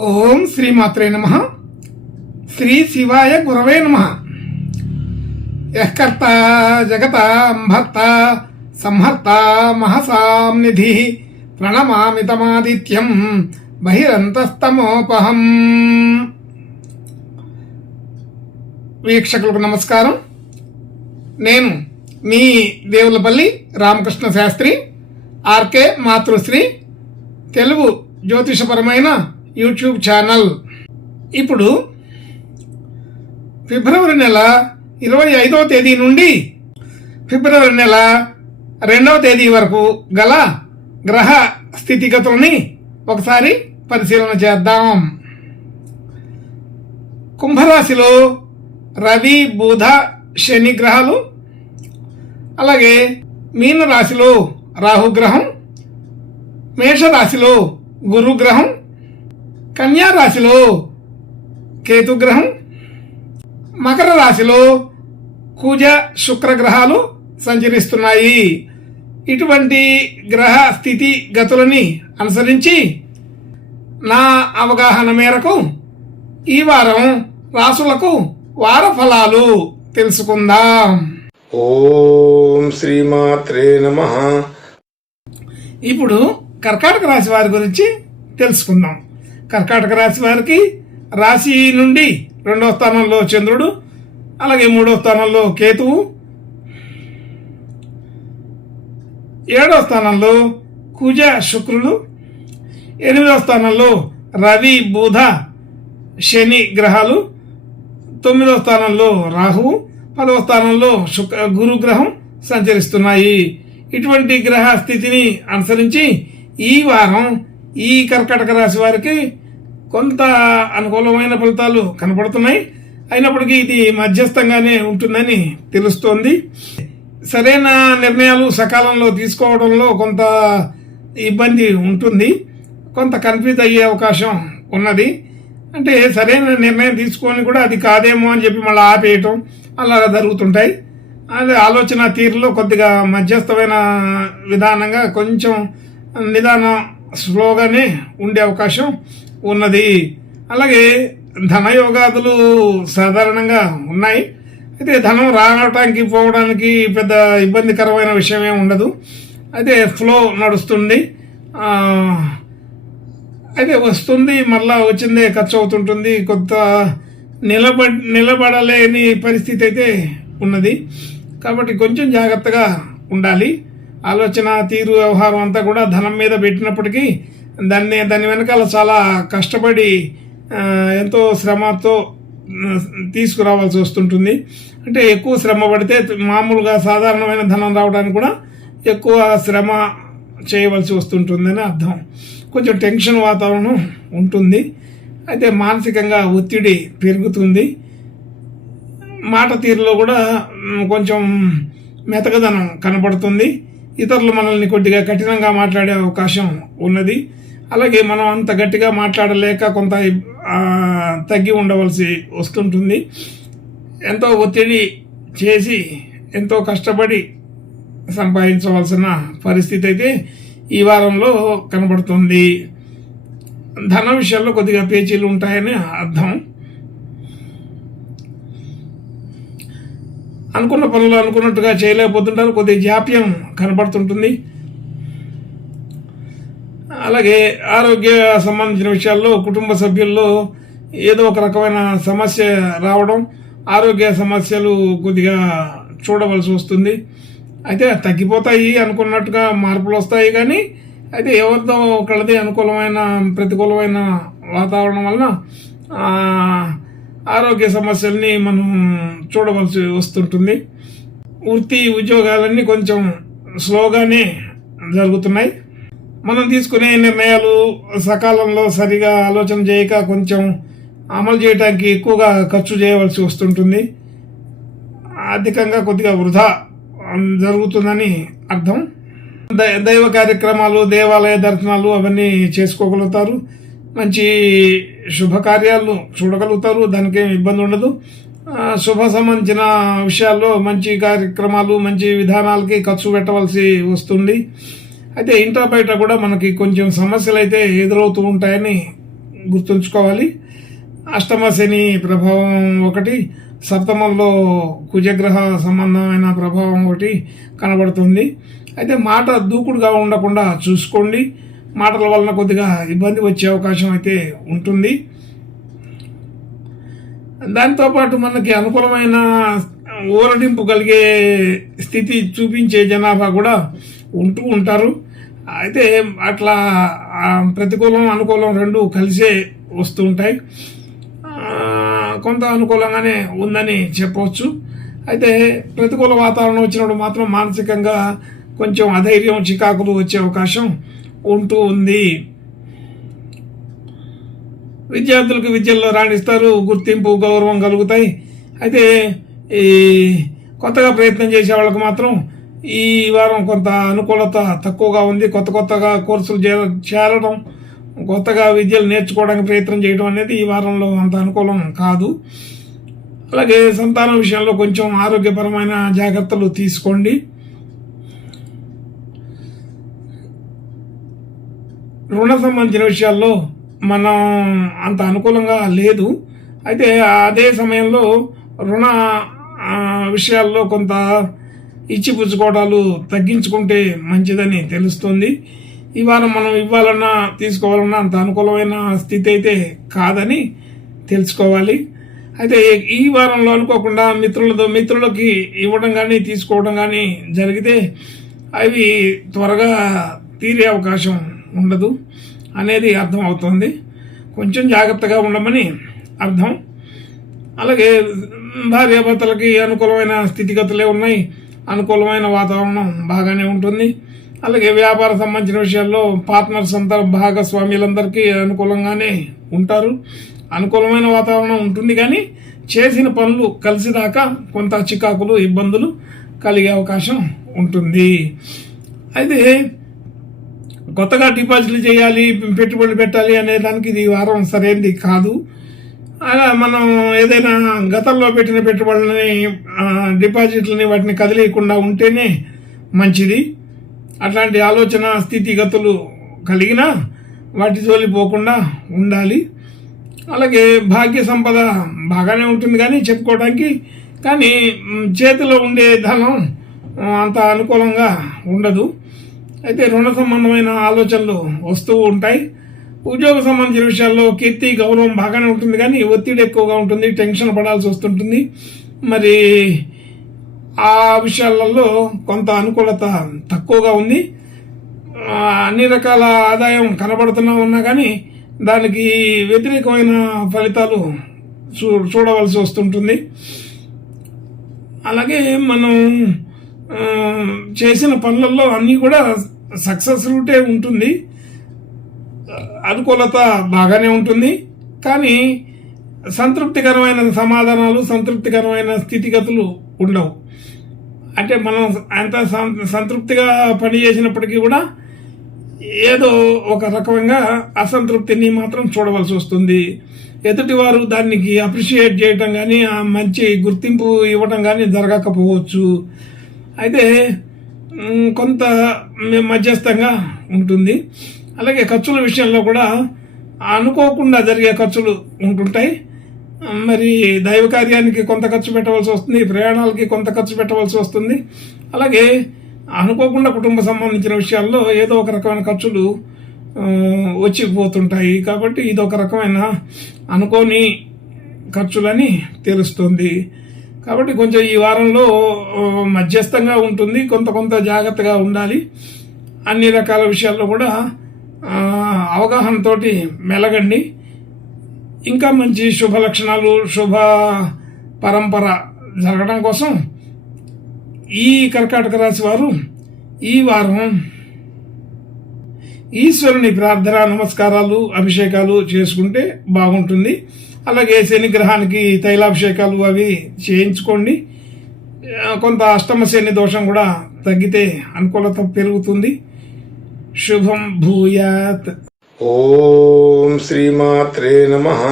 ఓం శ్రీమాత్రే నమః. శ్రీ శివాయ గురవే నమః. యఃకర్త జగతాం భర్త సంహర్త మహసాం నిధి ప్రణమామి తమాదిత్యం బహిరంతస్తమోపహం. వీక్షకులకు నమస్కారం. నేను మీ దేవులపల్లి రామకృష్ణ శాస్త్రి, ఆర్కే మాతృశ్రీ తెలుగు జ్యోతిషపరమైన యూట్యూబ్ ఛానల్. ఇప్పుడు ఫిబ్రవరి నెల 25వ తేదీ నుండి ఫిబ్రవరి నెల 2వ తేదీ వరకు గల గ్రహ స్థితిగతులని ఒకసారి పరిశీలన చేద్దాం. కుంభరాశిలో రవి, బుధ, శని గ్రహాలు, అలాగే మీనరాశిలో రాహుగ్రహం, మేషరాశిలో గురుగ్రహం, కన్యా రాశిలో కేతుగ్రహం, మకర రాశిలో కుజ శుక్రగ్రహాలు సంచరిస్తున్నాయి. ఇటువంటి గ్రహ స్థితి గతులని అనుసరించి నా అవగాహన మేరకు ఈ వారం రాశులకు వార ఫలాలు తెలుసుకుందాం. ఓం శ్రీమాత్రే నమః. ఇప్పుడు కర్కాటక రాశి వారి గురించి తెలుసుకుందాం. కర్కాటక రాశి వారికి రాశి నుండి 2వ స్థానంలో చంద్రుడు, అలాగే 3వ స్థానంలో కేతువు, 7వ స్థానంలో కుజ శుక్రులు, 8వ స్థానంలో రవి, బుధ, శని గ్రహాలు, 9వ స్థానంలో రాహువు, 10వ స్థానంలో గురుగ్రహం సంచరిస్తున్నాయి. ఇటువంటి గ్రహ స్థితిని అనుసరించి ఈ వారం ఈ కర్కాటక రాశి వారికి కొంత అనుకూలమైన ఫలితాలు కనపడుతున్నాయి. అయినప్పటికీ ఇది మధ్యస్థంగానే ఉంటుందని తెలుస్తోంది. సరైన నిర్ణయాలు సకాలంలో తీసుకోవడంలో కొంత ఇబ్బంది ఉంటుంది, కొంత కన్ఫ్యూజ్ అయ్యే అవకాశం ఉన్నది. అంటే సరైన నిర్ణయం తీసుకొని కూడా అది కాదేమో అని చెప్పి మళ్ళీ ఆపేయటం అలా జరుగుతుంటాయి. అదే ఆలోచన తీరులో కొద్దిగా మధ్యస్థమైన విధానంగా కొంచెం నిదానం స్లోగానే ఉండే అవకాశం ఉన్నది. అలాగే ధనయోగాదులు సాధారణంగా ఉన్నాయి. అయితే ధనం రావడానికి పోవడానికి పెద్ద ఇబ్బందికరమైన విషయం ఏమి ఉండదు. అయితే ఫ్లో నడుస్తుంది, అయితే వస్తుంది, మళ్ళా వచ్చిందే ఖర్చు అవుతుంటుంది. కొంత నిలబడలేని పరిస్థితి అయితే ఉన్నది. కాబట్టి కొంచెం జాగ్రత్తగా ఉండాలి. ఆలోచన తీరు వ్యవహారం అంతా కూడా ధనం మీద పెట్టినప్పటికీ దాని వెనకాల చాలా కష్టపడి ఎంతో శ్రమతో తీసుకురావాల్సి వస్తుంటుంది. అంటే ఎక్కువ శ్రమ పడితే మామూలుగా సాధారణమైన ధనం రావడానికి కూడా ఎక్కువ శ్రమ చేయవలసి వస్తుంటుందని అర్థం. కొంచెం టెన్షన్ వాతావరణం ఉంటుంది. అయితే మానసికంగా ఒత్తిడి పెరుగుతుంది. మాట తీరులో కూడా కొంచెం మెతకదనం కనబడుతుంది. ఇతరులు మనల్ని కొద్దిగా కఠినంగా మాట్లాడే అవకాశం ఉన్నది. అలాగే మనం అంత గట్టిగా మాట్లాడలేక కొంత తగ్గి ఉండవలసి వస్తుంటుంది. ఎంతో ఒత్తిడి చేసి ఎంతో కష్టపడి సంపాదించవలసిన పరిస్థితి అయితే ఈ వారంలో కనబడుతుంది. ధన విషయాల్లో కొద్దిగా పేచీలు ఉంటాయని అర్థం. అనుకున్న పనులు అనుకున్నట్టుగా చేయలేకపోతుంటారు, కొద్దిగా జాప్యం కనబడుతుంటుంది. అలాగే ఆరోగ్య సంబంధించిన విషయాల్లో కుటుంబ సభ్యుల్లో ఏదో ఒక రకమైన సమస్య రావడం, ఆరోగ్య సమస్యలు కొద్దిగా చూడవలసి వస్తుంది. అయితే తగ్గిపోతాయి, అనుకున్నట్టుగా మార్పులు వస్తాయి. కానీ అయితే ఎవరితో ఒకళ్ళది అనుకూలమైన ప్రతికూలమైన వాతావరణం వలన ఆరోగ్య సమస్యల్ని మనం చూడవలసి వస్తుంటుంది. వృత్తి ఉద్యోగాలన్నీ కొంచెం స్లోగానే జరుగుతున్నాయి. మనం తీసుకునే నిర్ణయాలు సకాలంలో సరిగా ఆలోచన చేయక కొంచెం అమలు చేయడానికి ఎక్కువగా ఖర్చు చేయవలసి వస్తుంటుంది. ఆర్థికంగా కొద్దిగా వృధా జరుగుతుందని అర్థం. దైవ కార్యక్రమాలు, దేవాలయ దర్శనాలు అవన్నీ చేసుకోగలుగుతారు. మంచి శుభకార్యాలు చూడగలుగుతారు, దానికేం ఇబ్బంది ఉండదు. శుభ సంబంధించిన విషయాల్లో మంచి కార్యక్రమాలు, మంచి విధానాలకి ఖర్చు పెట్టవలసి వస్తుంది. అయితే ఇంటా బయట కూడా మనకి కొంచెం సమస్యలు అయితే ఎదురవుతూ ఉంటాయని గుర్తుంచుకోవాలి. అష్టమ శని ప్రభావం ఒకటి, సప్తమంలో కుజగ్రహ సంబంధమైన ప్రభావం ఒకటి కనబడుతుంది. అయితే మాట దూకుడుగా ఉండకుండా చూసుకోండి. మాటల వలన కొద్దిగా ఇబ్బంది వచ్చే అవకాశం అయితే ఉంటుంది. దాంతోపాటు మనకి అనుకూలమైన ఊరడింపు కలిగే స్థితి చూపించే జనాభా కూడా ఉంటూ ఉంటారు. అయితే అట్లా ప్రతికూలం అనుకూలం రెండు కలిసే వస్తూ ఉంటాయి. కొంత అనుకూలంగానే ఉందని చెప్పవచ్చు. అయితే ప్రతికూల వాతావరణం వచ్చినప్పుడు మాత్రం మానసికంగా కొంచెం అధైర్యం, చికాకులు వచ్చే అవకాశం ఉంటూ ఉంది. విద్యార్థులకు విద్యల్లో రాణిస్తారు, గుర్తింపు, గౌరవం కలుగుతాయి. అయితే ఈ కొత్తగా ప్రయత్నం చేసే వాళ్ళకు మాత్రం ఈ వారం కొంత అనుకూలత తక్కువగా ఉంది. కొత్తగా కోర్సులు చేరడం, కొత్తగా విద్యలు నేర్చుకోవడానికి ప్రయత్నం చేయడం అనేది ఈ వారంలో అంత అనుకూలం కాదు. అలాగే సంతానం విషయంలో కొంచెం ఆరోగ్యపరమైన జాగ్రత్తలు తీసుకోండి. రుణ సంబంధించిన విషయాల్లో మనం అంత అనుకూలంగా లేదు. అయితే అదే సమయంలో రుణ విషయాల్లో కొంత ఇచ్చిపుచ్చుకోవడాలు తగ్గించుకుంటే మంచిదని తెలుస్తుంది. ఈ వారం మనం ఇవ్వాలన్నా తీసుకోవాలన్నా అంత అనుకూలమైన స్థితి అయితే కాదని తెలుసుకోవాలి. అయితే ఈ వారంలో అనుకోకుండా మిత్రులకి ఇవ్వడం కానీ తీసుకోవడం కానీ జరిగితే అవి త్వరగా తీరే అవకాశం ఉండదు అనేది అర్థం అవుతుంది. కొంచెం జాగ్రత్తగా ఉండమని అర్థం. అలాగే భార్యాభర్తలకి అనుకూలమైన స్థితిగతులే ఉన్నాయి. అనుకూలమైన వాతావరణం బాగానే ఉంటుంది. అలాగే వ్యాపార సంబంధించిన విషయాల్లో పార్ట్నర్స్ అందరూ, భాగస్వామ్యులందరికీ అనుకూలంగానే ఉంటారు. అనుకూలమైన వాతావరణం ఉంటుంది. కానీ చేసిన పనులు కలిసిదాకా కొంత చికాకులు, ఇబ్బందులు కలిగే అవకాశం ఉంటుంది. అయితే కొత్తగా డిపాజిట్లు చేయాలి, పెట్టుబడులు పెట్టాలి అనే దానికి ఇది వారం సరైనది కాదు. అలా మనం ఏదైనా గతంలో పెట్టిన పెట్టుబడులని, డిపాజిట్లని వాటిని కదిలేయకుండా ఉంటేనే మంచిది. అట్లాంటి ఆలోచన స్థితిగతులు కలిగినా వాటి జోలి పోకుండా ఉండాలి. అలాగే భాగ్య సంపద బాగానే ఉంటుంది కానీ చెప్పుకోవడానికి, కానీ చేతిలో ఉండే ధనం అంత అనుకూలంగా ఉండదు. అయితే రుణ సంబంధమైన ఆలోచనలు వస్తూ ఉంటాయి. ఉద్యోగ సంబంధించిన విషయాల్లో కీర్తి, గౌరవం బాగానే ఉంటుంది కానీ ఒత్తిడి ఎక్కువగా ఉంటుంది, టెన్షన్ పడాల్సి వస్తుంటుంది. మరి ఆ విషయాలలో కొంత అనుకూలత తక్కువగా ఉంది. అన్ని రకాల ఆదాయం కనబడుతున్నా ఉన్నా కానీ దానికి వ్యతిరేకమైన ఫలితాలు చూడవలసి వస్తుంటుంది. అలాగే మనం చేసిన పనులలో అన్నీ కూడా సక్సెస్ రూటే ఉంటుంది. అనుకూలత బాగానే ఉంటుంది కానీ సంతృప్తికరమైన సమాధానాలు, సంతృప్తికరమైన స్థితిగతులు ఉండవు. అంటే మనం అంత సంతృప్తిగా పని చేసినప్పటికీ కూడా ఏదో ఒక రకమైన అసంతృప్తిని మాత్రం చూడవలసి వస్తుంది. ఎదుటివారు దానికి అప్రిషియేట్ చేయటం కానీ, మంచి గుర్తింపు ఇవ్వటం కానీ జరగకపోవచ్చు. అయితే కొంత మధ్యస్థంగా ఉంటుంది. అలాగే ఖర్చుల విషయంలో కూడా అనుకోకుండా జరిగే ఖర్చులు ఉంటుంటాయి. మరి దైవ కార్యానికి కొంత ఖర్చు పెట్టవలసి వస్తుంది, ప్రయాణాలకి కొంత ఖర్చు పెట్టవలసి వస్తుంది. అలాగే అనుకోకుండా కుటుంబ సంబంధించిన విషయాల్లో ఏదో ఒక రకమైన ఖర్చులు వచ్చిపోతుంటాయి. కాబట్టి ఇది ఒక రకమైన అనుకోని ఖర్చులని తెలుస్తుంది. కాబట్టి కొంచెం ఈ వారంలో మధ్యస్థంగా ఉంటుంది. కొంత జాగ్రత్తగా ఉండాలి. అన్ని రకాల విషయాల్లో కూడా అవగాహనతోటి మెలగండి. ఇంకా మంచి శుభ లక్షణాలు, శుభ పరంపర జరగడం కోసం ఈ కర్కాటక రాశి వారు ఈ వారం ఈశ్వరుని ప్రార్థన, నమస్కారాలు, అభిషేకాలు చేసుకుంటే బాగుంటుంది. అలాగే శని గ్రహానికి తైలాభిషేకాలు అవి చేయించుకోండి. కొంత అష్టమ శని దోషం కూడా తగ్గితే అనుకూలత పెరుగుతుంది. శుభం భూయాత్. ఓం శ్రీమాత్రే నమః.